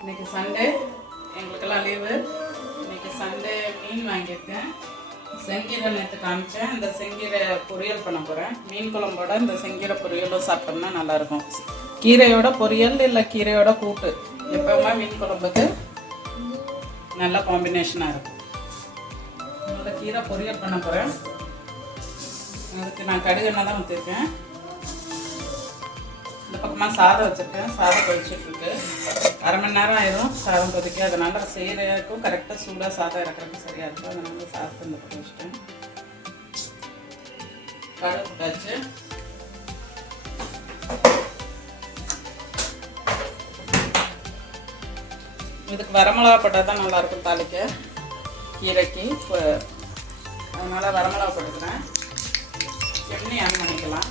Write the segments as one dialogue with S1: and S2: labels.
S1: இன்னைக்கு சண்டே. எங்களுக்கெல்லாம் லீவு இன்னைக்கு சண்டே மீன் வாங்கியிருக்கேன். செங்கீரை நேற்று காமிச்சேன். இந்த செங்கீரை பொரியல் பண்ண போகிறேன் மீன் குழம்போட இந்த செங்கீரை பொரியலும் சாப்பிட்டோம்னா நல்லாயிருக்கும். கீரையோட பொரியல் இல்லை கீரையோட கூட்டு. எப்பவுமே மீன் குழம்புக்கு நல்ல காம்பினேஷனாக இருக்கும். இந்த கீரை பொரியல் பண்ண போகிறேன் அதுக்கு நான் கடுகு என்ன தான் ஊற்றிருக்கேன் இந்த பக்கமாக சாதம் வச்சுருக்கேன். சாதம் கொதிச்சிட்ருக்கு. அரை மணி நேரம் ஆயிரும் சாதம் கொதிக்க. அதனால் செய்கிறதுக்கும் கரெக்டாக சூடாக சாதம் இறக்குறதுக்கு சரியாக இருக்கும். அதனால் சாதத்தை இந்த பக்கம் வச்சுட்டேன். கடுகு இதுக்கு வரமிளகா போட்டால் தான் நல்லாயிருக்கும் தாளிக்க. கீரைக்கு இப்போ அதனால் வரமிளகா போட்டுக்கிறேன். எண்ணெய் ஆன் பண்ணிக்கலாம்.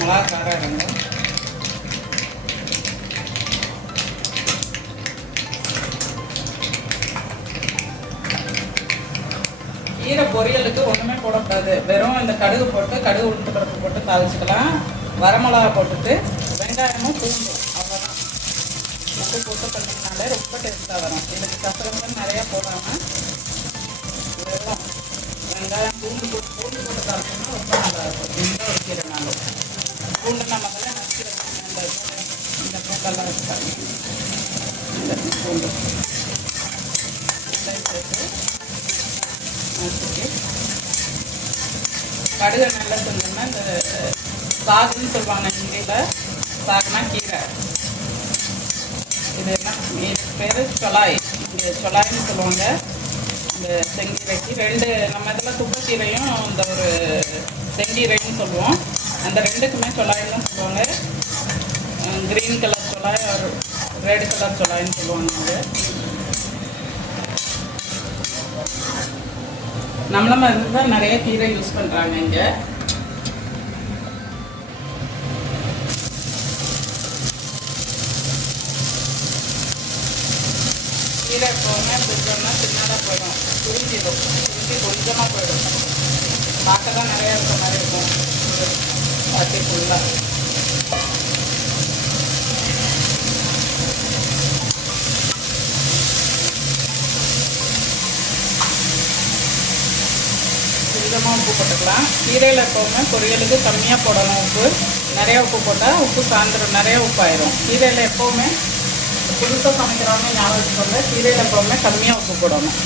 S1: மிளகா காரம் இறங்கணும் கீரை பொரியலுக்கு ஒன்றுமே போடக்கூடாது. வெறும் இந்த கடுகு போட்டு கடுகு உளுந்து பருப்பு போட்டு தாளிச்சுக்கலாம். வரமிளகா போட்டுட்டு வெங்காயமும் பூண்டும் அவ்வளோதான் உப்பு போட்டு பண்ணிங்கனாலே ரொம்ப டேஸ்ட்டாக வரும். இதுக்கு கசகசம் நிறையா போடாமல் வெறும் வெங்காயம் பூண்டு போட்டு பூண்டு போட்டு தாளிச்சோம்னா ரொம்ப நல்லா இருக்கும். இந்த ஒரு கீரை நாங்கள் பூண்டு நமக்கெல்லாம் இந்த பூண்டெல்லாம் இந்த பூண்டு கடுகு நல்லா செஞ்சோம்னா இந்த சாகுன்னு சொல்லுவாங்க ஹிந்தியில் சாகுனா கீரை இது என்ன இது பேர் சொலாய் இந்த சொலாயின்னு சொல்லுவாங்க இந்த செங்கீரைக்கு ரெண்டு நம்ம இதில் துப்பக்கீரையும் இந்த ஒரு செங்கீரைன்னு சொல்லுவோம் அந்த ரெண்டுக்குமே சொலாயெல்லாம் சொல்லுவாங்க. க்ரீன் கலர் சொலாய் ஒரு ரெட் கலர் சொலாயின்னு சொல்லுவாங்க நம்மள மாதிரி தான் நிறைய கீரை யூஸ் பண்ணுறாங்க இங்கே. கீரை போனால் பிடிச்சோம்னா சின்னதாக போயிடும். சுருங்கிடும் சுருங்கி கொஞ்சமாக போயிடும். பார்க்க தான் நிறையா இருக்க மாதிரி இருக்கும். பாட்டி ஃபுல்லாக கொஞ்சமாக உப்பு போட்டுக்கலாம். கீரையில் எப்போவுமே பொரியலுக்கு கம்மியாக போடணும் உப்பு. நிறைய உப்பு போட்டால் உப்பு சாயந்தரம் நிறைய உப்பு ஆயிரும் கீரையில் எப்போவுமே புதுசாக சமைக்கிறவங்க ஞாபகம் வச்சுக்கோங்க கீரையில் எப்போவுமே கம்மியாக உப்பு போடணும்.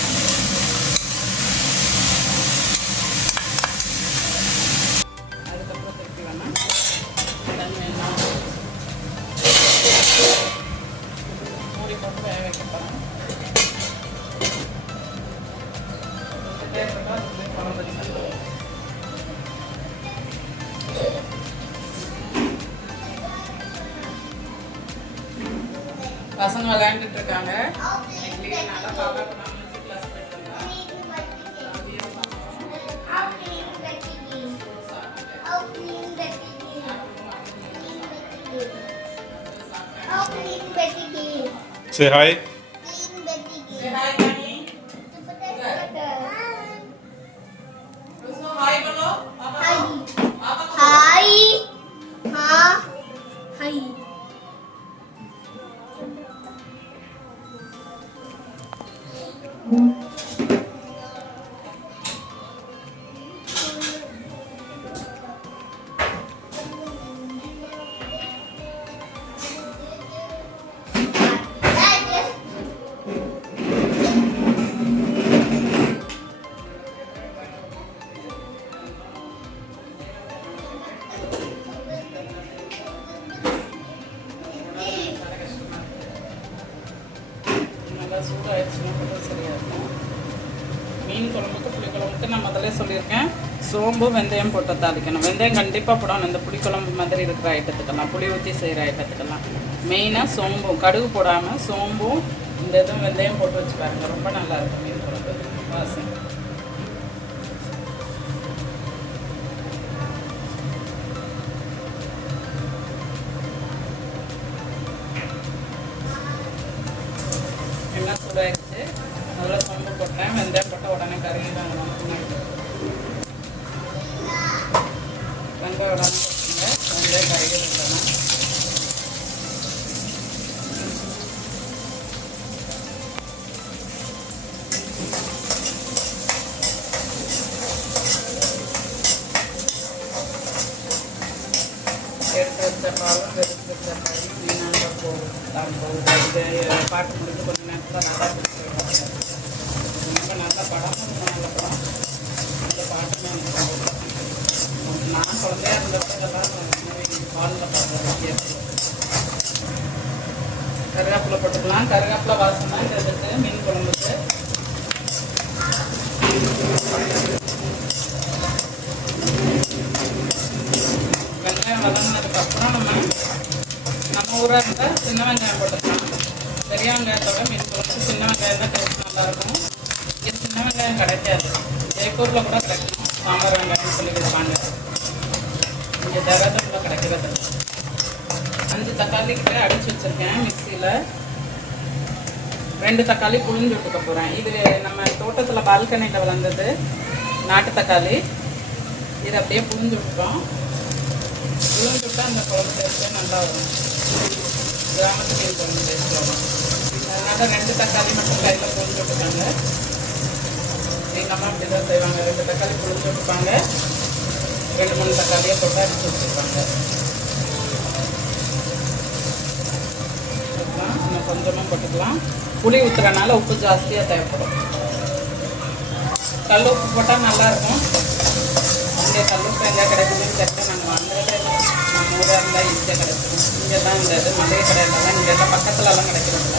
S1: பசங்க விளையாண்டுட்டு இருக்காங்க இன்னைக்கு leave னால பாப்பாக்கு நான்
S2: Say hi.
S1: சொல்லியிருக்கேன். சோம்பு வெந்தயம் போட்டு தாளிக்கணும் வெந்தயம் கண்டிப்பாக போடணும். இந்த புளிக்குழம்பு மாதிரி இருக்கிற ஐட்டத்துக்கெல்லாம் புளி ஊற்றி செய்கிற ஐட்டத்துக்கெல்லாம். மெயினாக சோம்பும் கடுகு போடாமல் சோம்பும் இந்த இதுவும் வெந்தயம் போட்டு வச்சு பாருங்க. ரொம்ப நல்லா இருக்கும் மீன் குழம்பு. வாசம். எல்லாம் சூடாயிடுச்சு. அதில் சோம்பு போட்டேன். வெந்தயம் போட்ட உடனே கறியிடும் வெங்காயம் சேர்த்தப்பாவும் வெறுத்தப்பாவும் மீனாக போகும் தான் போகும் இது பார்க்கும்பொழுது கொஞ்சம் நேரத்தில் நல்லா ரொம்ப நல்ல படம் ரொம்ப நல்ல படம் இந்த பாட்டுமே எனக்கு நான் குழந்தையா அந்த இதெல்லாம் ஹாலில் கருவேப்பிலை போட்டுக்கலாம். கருவேப்பிலை வாசம் தான் இந்த இதுக்கு மீன் குழம்புக்கு. வெங்காயம் வதங்கினதுக்கப்புறம் நம்ம நம்ம ஊராக இருந்தால் சின்ன வெங்காயம் போட்டுக்கலாம். பெரிய வெங்காயத்தோட மீன் குழம்பு சின்ன வெங்காயம் தான் டேஸ்ட் நல்லாயிருக்கும் இது சின்ன வெங்காயம் கிடைக்காது. ஜெய்ப்பூரில் கூட கிடைக்கும். சாம்பார் வெங்காயம்னு சொல்லி கொடுப்பாங்க. இங்கே தேராதூரில் கிடைக்கிறது அஞ்சு தக்காளி கிட்ட அடிச்சு வச்சுருக்கேன் மிக்சியில். ரெண்டு தக்காளி புழிஞ்சு விட்டுக்க போகிறேன் இது நம்ம தோட்டத்தில் பால்கனியில் வளர்ந்தது நாட்டு தக்காளி. இது அப்படியே புழிஞ்சு விட்டுட்டோம் புழிஞ்சு விட்டா அந்த குழம்பு டேஸ்ட்டே நல்லா வரும். கிராமத்துக்கு குழம்பு டேஸ்ட் வரும். அதனால் ரெண்டு தக்காளி மட்டும் கையில் புழிஞ்சு விட்டுருக்காங்க எங்கள் அம்மா அப்படி தான் செய்வாங்க. ரெண்டு தக்காளி புழிஞ்சு விட்டுப்பாங்க ரெண்டு மூணு தக்காளியை போட்டு அடிச்சு வச்சுருப்பாங்க நம்ம கொஞ்சமாக போட்டுக்கலாம். புளி ஊற்றுறனால உப்பு ஜாஸ்தியாக தேவைப்படும். கல் உப்பு போட்டால் நல்லாயிருக்கும். இங்கே கல் உப்பு எங்கே கிடைக்குதுன்னு தெரியல. நாங்கள் வாங்குறதே நம்ம ஊராக இருந்தால் ஈஸியாக கிடைக்கும். இங்கே தான் இந்த இது மளிகை கடையில் தான் இங்கே எல்லாம் பக்கத்துலலாம் கிடைக்கிறதில்ல.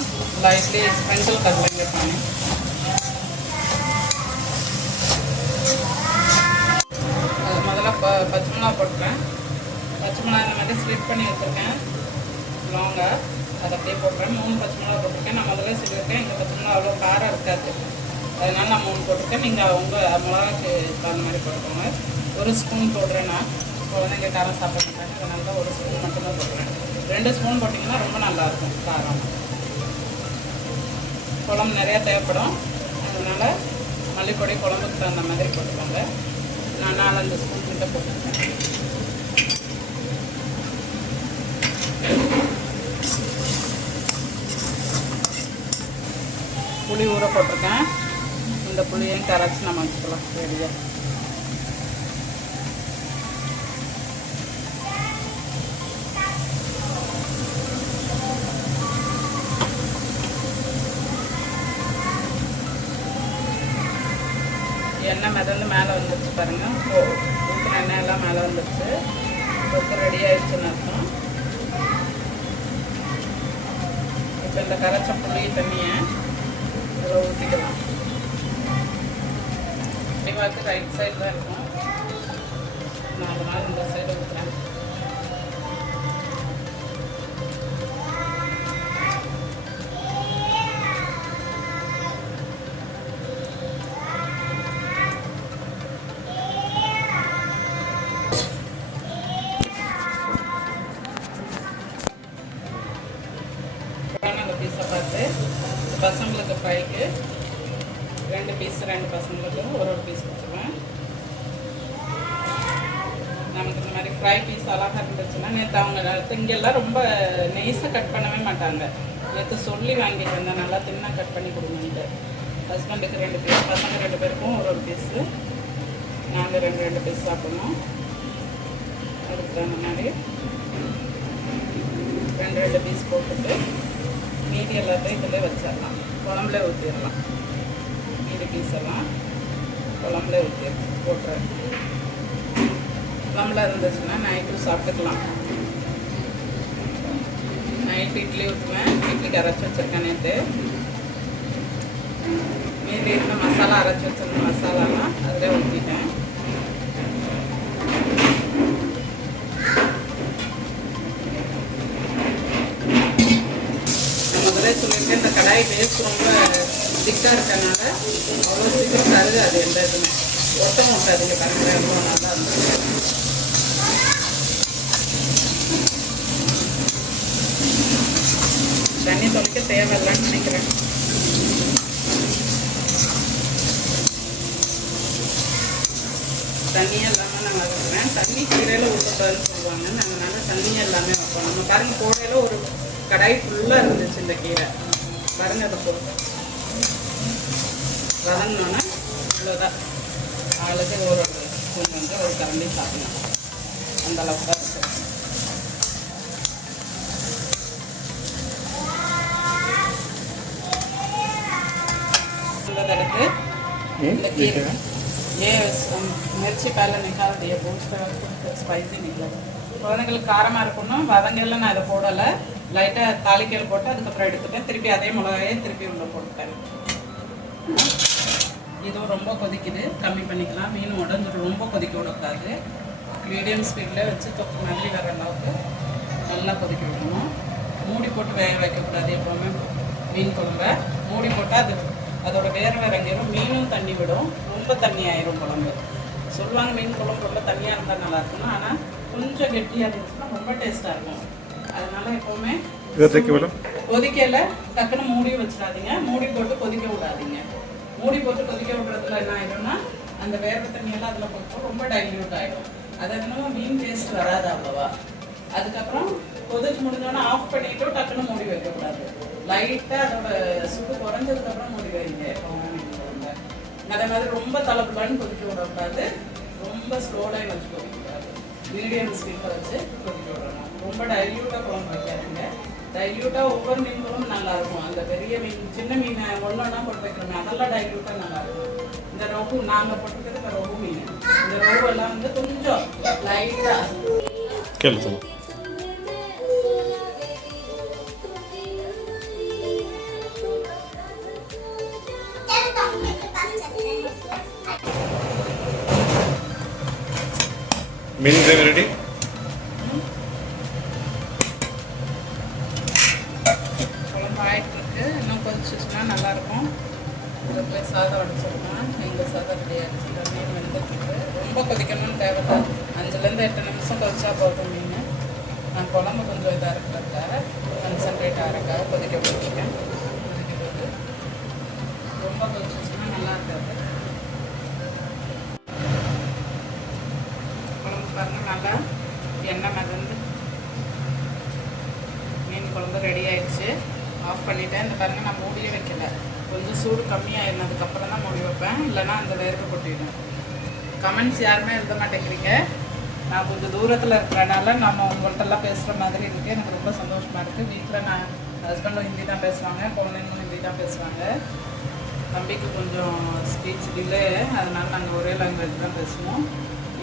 S1: लाइटली स्प्रिंकल कर लेंगे पानी அது முதல்ல ப பச்சை மிளகா போட்டுக்கிறேன் பச்சை மிளகா இந்த மாதிரி ஸ்லிப் பண்ணி வச்சுருக்கேன் லாங்கா அதை அப்படியே போட்டுறேன் மூணு பச்சை மிளகா போட்டிருக்கேன் நான் முதல்ல சொல்லியிருக்கேன் எங்கள் பச்சை மிளகா அவ்வளோ காரம் இருக்காது அதனால நான் மூணு போட்டிருக்கேன் நீங்கள் உங்கள் மிளகாக்கு தகுந்த மாதிரி போட்டுக்கோங்க ஒரு ஸ்பூன் போடுறேன் நான் குழந்தைங்க காரம் சாப்பிட மாட்டாங்க அதனால தான் ஒரு ஸ்பூன் மட்டும்தான் போடுறேன் ரெண்டு ஸ்பூன் போட்டிங்கன்னா ரொம்ப நல்லாயிருக்கும் காரம் குழம்பு நிறையா தேவைப்படும். அதனால் மல்லிப்பொடி குழம்புக்கு தகுந்த மாதிரி போட்டுக்கோங்க. நான் நாலஞ்சு ஸ்பூன் கிட்ட போட்டுருக்கேன் புளி ஊற போட்டிருக்கேன். இந்த புளியையும் கரைச்சி நம்ம வச்சுக்கலாம் சரியாக எண்ணெய் மிதந்து மேலே வந்துருச்சு பாருங்கள் ஓ ஊற்றின எண்ணெய் எல்லாம் மேலே வந்துருச்சு. தொக்கு ரெடி ஆயிடுச்சுன்னு அர்த்தம். இப்போ இந்த கரைச்ச புளி தண்ணியை இதில் ஊற்றிக்கலாம் பார்த்து ரைட் சைடு தான் இருக்கும். நாலு நாள் இந்த சைடு ஊற்றுறேன் மற்றவங்க அவங்க இங்கெல்லாம் ரொம்ப நெய்ஸாக கட் பண்ணவே மாட்டாங்க. நேற்று சொல்லி வாங்கிட்டு வந்தேன். நல்லா தின்னாக கட் பண்ணி கொடுங்கன்ட்டு. ஹஸ்பண்டுக்கு ரெண்டு பீஸ் பசங்க ரெண்டு பேருக்கும் ஒரு ஒரு பீஸு நாங்கள் ரெண்டு ரெண்டு பீஸ் சாப்பிடணும். அதுக்கு தகுந்த மாதிரி ரெண்டு ரெண்டு பீஸ் போட்டுட்டு மீதி எல்லாத்தையும் இதில் வச்சிடலாம். குழம்புல ஊற்றிடலாம் மீதி பீஸ் எல்லாம் குழம்புல ஊற்றி போட்டுறேன். குழம்புல இருந்துச்சுன்னா நைட்டும் சாப்பிட்டுக்கலாம். நைட் இட்லி ஊற்றுவேன். இட்லிக்கு அரைச்சி வச்சுருக்கேன் நேற்று மீதி இருந்த மசாலா அரைச்சி வச்சிருந்த மசாலாலாம் அதில் ஊற்றிட்டேன் நான் முதல்ல இந்த கடாய் டேஸ்ட் ரொம்ப திக்காக இருக்கனால அவ்வளோ சீக்கிரம் கருகாது எந்த இதுவுமே. ஒட்டம் ஒட்டாதுங்க பாருங்க எவ்வளோ நல்லா இருந்தது தண்ணி தொலைக்க தேவையில்லைன்னு நினைக்கிறேன். தண்ணி இல்லாமல் நாங்கள் வைக்கிறேன் தண்ணி கீரையில் ஊற்றக்கூடாதுன்னு சொல்லுவாங்க. நாங்கள் நல்லா எல்லாமே வைப்போம். நம்ம பாருங்க கோடையில் ஒரு கடாய் ஃபுல்லாக இருந்துச்சு இந்த கீரை. பாருங்க அதை போட்டு. வதங்கினோன்னா இவ்வளோதான் ஆளுக்கு ஒரு கொஞ்சம் வந்து ஒரு கரண்டி சாப்பிடணும். அந்த அளவுக்கு தான் இருக்கும் அந்த எடுத்து இந்த கீரை ये उम, मिर्ची पहले निकाल दिए बूस्ट ஸ்பைசி நிக்கல குழந்தைங்களுக்கு காரமாக இருக்கணும் வதங்கெல்லாம் நான் இதை போடலை லைட்டாக தாளிக்கையில் போட்டு அதுக்கப்புறம் எடுத்துட்டேன் திருப்பி அதே மிளகாயே திருப்பி உள்ள போட்டுட்டேன் இதுவும் ரொம்ப கொதிக்குது கம்மி பண்ணிக்கலாம் மீன் உடஞ்சிரும் ரொம்ப கொதிக்க விடக்கூடாது மீடியம் ஸ்பீடில் வச்சு தொக்கு மாதிரி வர அளவுக்கு நல்லா கொதிக்க விடணும் மூடி போட்டு வேக வைக்கக்கூடாது எப்போவுமே மீன் குழம்ப மூடி போட்டால் அது அதோட வேர்வை இறங்கிடும் மீனும் தண்ணி விடும். ரொம்ப தண்ணி ஆயிரும் குழம்பு. சொல்லுவாங்க மீன் குழம்பு ரொம்ப தண்ணியாக இருந்தால் நல்லா இருக்கணும் ஆனால் கொஞ்சம் கெட்டியாக இருந்துச்சுன்னா ரொம்ப டேஸ்ட்டாக இருக்கும். அதனால எப்போவுமே கொதிக்கல டக்குன்னு மூடி வச்சிடாதீங்க. மூடி போட்டு கொதிக்க விடாதீங்க. மூடி போட்டு கொதிக்க விடுறதுல என்ன ஆயிடும்னா அந்த வேர்வை தண்ணியெல்லாம் அதில் போட்டு ரொம்ப டைல்யூட் ஆகிடும் அது இன்னும் மீன் டேஸ்ட் வராது அவ்வளவா. அதுக்கப்புறம் கொதிச்சு முடிஞ்சோன்னா ஆஃப் பண்ணிட்டு டக்குன்னு மூடி வைக்கக்கூடாது. லைட்டாக அதோட சுடு குறைஞ்சதுக்கப்புறம் மூடி வைங்க. அதே மாதிரி ரொம்ப தலைப்புலான்னு கொதிக்க விடக்கூடாது. ரொம்ப ஸ்லோலாக வச்சு கொதிக்கக்கூடாது. மீடியம் ஸ்பீடில் வச்சு கொதிக்க விடணும். ரொம்ப டைல்யூட்டாக குழம்பு வைக்காதீங்க. டைல்யூட்டாக ஒவ்வொரு மீன்களும் நல்லாயிருக்கும் நல்லா இருக்கும். அந்த பெரிய மீன் சின்ன மீனை ஒன்று ஒன்றா போட்டு வைக்கிறோம் அதெல்லாம் டைல்யூட்டாக நல்லா இருக்கும். இந்த ரகு நாங்கள் போட்டுக்கிறது இந்த மீன். இந்த ரகு எல்லாம் வந்து கொஞ்சம் லைட்டாக
S2: கேள்வி மீன் கிரேவி ரெடி
S1: குழம்பு ஆயிட்டு இருக்கு இன்னும் கொதிச்சுச்சுன்னா நல்லாயிருக்கும். இதில் சாதம் வடிச்சிடலாம் எங்கள் சாதம் ரெடி ஆயிடுச்சு. இந்த மீன் வெந்துட்டுருக்கு. ரொம்ப கொதிக்கணும்னு தேவையில்ல. அஞ்சுலேருந்து எட்டு நிமிஷம் கொதிச்சா போதும் மீன். நான் குழம்பு கொஞ்சம் இதாக இருக்கிறதுக்காக கன்சன்ட்ரேட்டாக இருக்கா கொதிக்க போட்டுருக்கேன். கொதிக்க போட்டு. ரொம்ப கொதிச்சுச்சுன்னா நல்லா இருக்காது பாருங்கள் நல்லா எண்ணெய் மிதந்து மீன் குழம்பு ரெடி ஆயிடுச்சு. ஆஃப் பண்ணிவிட்டேன் இந்த பாருங்கள் நான் மூடியே வைக்கல. கொஞ்சம் சூடு கம்மியாயிருந்ததுக்கப்புறம் தான் மூடி வைப்பேன். இல்லைன்னா அந்த வேர்வை கொட்டிடும். கமெண்ட்ஸ் யாருமே எழுத மாட்டேங்கிறீங்க. நான் கொஞ்சம் தூரத்தில் இருக்கிறனால நம்ம உங்கள்கிட்டலாம் பேசுகிற மாதிரி இருக்குது எனக்கு ரொம்ப சந்தோஷமாக இருக்குது வீட்டில் நான் ஹஸ்பண்டும் ஹிந்தி தான் பேசுவாங்க. குழந்தைங்களும் ஹிந்தி தான் பேசுவாங்க. தம்பிக்கு கொஞ்சம் ஸ்பீச் டிலே அதனால் நாங்கள் ஒரே லாங்குவேஜ் தான் பேசுவோம்.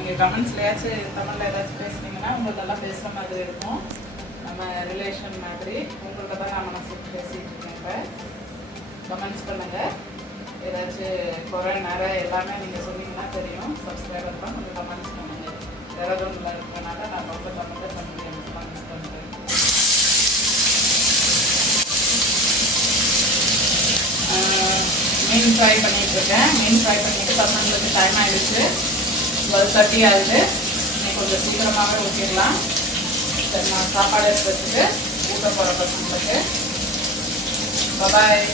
S1: நீங்கள் கமெண்ட்ஸ்லையாச்சும் தமிழில் ஏதாச்சும் பேசுனீங்கன்னா உங்கள்ட்டெல்லாம் பேசுகிற மாதிரி இருக்கும். நம்ம ரிலேஷன் மாதிரி. உங்கள்கிட்ட தான் நான் மனசு பேசிகிட்டு இருக்கேன் இப்போ. கமெண்ட்ஸ் பண்ணுங்கள் ஏதாச்சும் குறை நிறைய எல்லாமே நீங்கள் சொன்னீங்கன்னா தெரியும். சப்ஸ்கிரைபர் தான் கொஞ்சம் கமெண்ட்ஸ் பண்ணுங்கள் தேரதூரில் இருக்கனால நான் ரொம்ப கமெண்ட் பண்ணி எனக்கு பண்ணுறேன் மீன் ஃப்ரை பண்ணிகிட்ருக்கேன் மீன் ஃப்ரை பண்ணிவிட்டு பசங்களுக்கு டைம் ஆகிடுச்சு டுவெல் தேர்ட்டி ஆகுது நீ கொஞ்சம் சீக்கிரமாகவே ஊற்றிடலாம் சரி நான் சாப்பாடு எடுத்து வச்சுட்டு ஊட்ட போகிற பசங்களுக்கு பாய்